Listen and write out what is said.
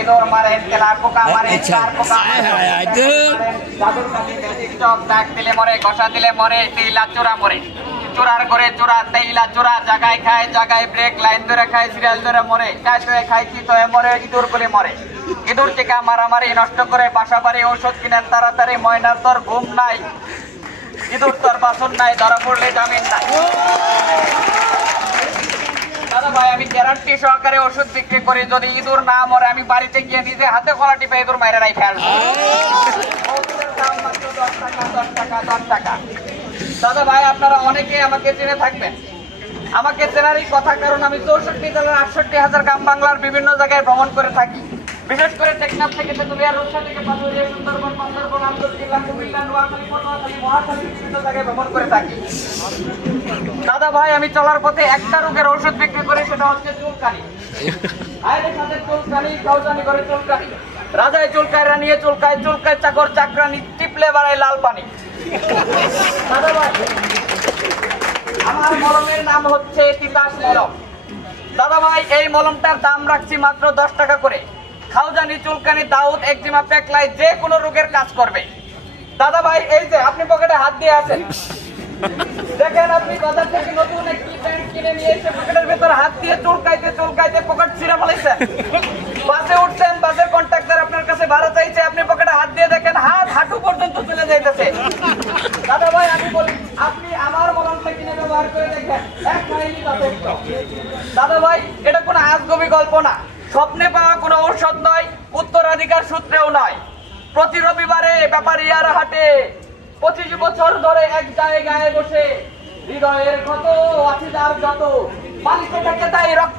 ইঁদুর মারেন, তেলা পোকা মারেন, তার পোকা মারেন, জাদুর কাঠি, ম্যাজিক চক, দাগ দিলে মরে, ঘষা দিলে মরে, তেইলা চোরা মরে। চোরার করে চোরা, তেইলা চোরা, জাগায় খায়, জাগায় ব্রেক, লাইন ধরে খায়, সিরিয়াল ধরে মরে, কাজ হয়ে খায়, চিত হয়ে মরে, ইঁদুর গুলি মরে। ইঁদুর টিকা মারামারি নষ্ট করে বাসা বাড়ি, ঔষধ কিনেন তাড়াতাড়ি, ময়নার তোর ঘুম নাই, ইঁদুর তোর বাসন নাই, ধরা পড়লে জামিন নাই। দাদা ভাই, আমি গ্যারান্টি সহকারে ওষুধ বিক্রি করি, যদি ইঁদুর না মরে আমি বাড়িতে গিয়ে নিজে হাতে কলা টিপে ইঁদুর মাইরে রাখে আসবো। ওষুধের দাম মাত্র 10 টাকা, 10 টাকা, 10 টাকা। দাদা ভাই, আপনারা অনেকে আমাকে চিনে থাকবেন। আমাকে চেনারই কথা, কারণ আমি 64 জেলার 68,000 গ্রাম বাংলার বিভিন্ন জায়গায় ভ্রমণ করে থাকি। বিশেষ করে টেকনাফ থেকে তেতুলিয়া, রূপসা থেকে পাথুরিয়া, সুন্দরবন, বান্দরবন, আন্তর্জাতিক কুমিল্লা, নোয়াখালী, পটুয়াখালী, মহাখালী বিভিন্ন জায়গায় ভ্রমণ করে থাকি। দাদা ভাই, আমি চলার পথে একটা রোগের ওষুধ বিক্রি করি, সেটা হচ্ছে চুলকানি। আইরে সাথে চুলকানি, কাউজানি করে চুলকানি, রাজায় চুলকায়, রানিয়ে চুলকায়, চুলকায় চাকর চাকরানি, টিপলে বাড়ায় লাল পানি। দাদা ভাই, আমার মলমের নাম হচ্ছে তিতাস মলম। দাদা ভাই, এই মলমটার দাম রাখছি মাত্র 10 টাকা করে। খাউজানি, চুলকানি, দাউদ, একজিমা, পেকলাই, যে কোনো রোগের কাজ করবে। দাদা ভাই, এই যে আপনি পকেটে হাত দিয়ে আছেন, দেখেন আপনি বাজার থেকে নতুন একটি প্যান্ট কিনে নিয়ে এসে পকেটের ভেতর হাত দিয়ে চুলকাইতে চুলকাইতে পকেট ছিঁড়ে ফেলেছেন। বাসে উঠছেন, বাসের কন্ট্রাক্টর আপনার কাছে ভাড়া চাইছে, আপনি পকেটে হাত দিয়ে দেখেন হাত হাঁটু পর্যন্ত চলে যাইতেছে। দাদা ভাই, আমি বলি আপনি আমার মলমটা কিনে ব্যবহার করে দেখেন, এক মাইলই যথেষ্ট। দাদা ভাই, এটা কোনো আজগুবি গল্প না, স্বপ্নে পাওয়া কোনো ঔষধ নয়, উত্তরাধিকার সূত্রেও নয়। প্রতি রবিবারে ব্যাপারীর হাটে 25 বছর ধরে এক জায়গায় বসে হৃদয়ের ক্ষত আছে যার যত, পালিত থেকে তাই রক্ত।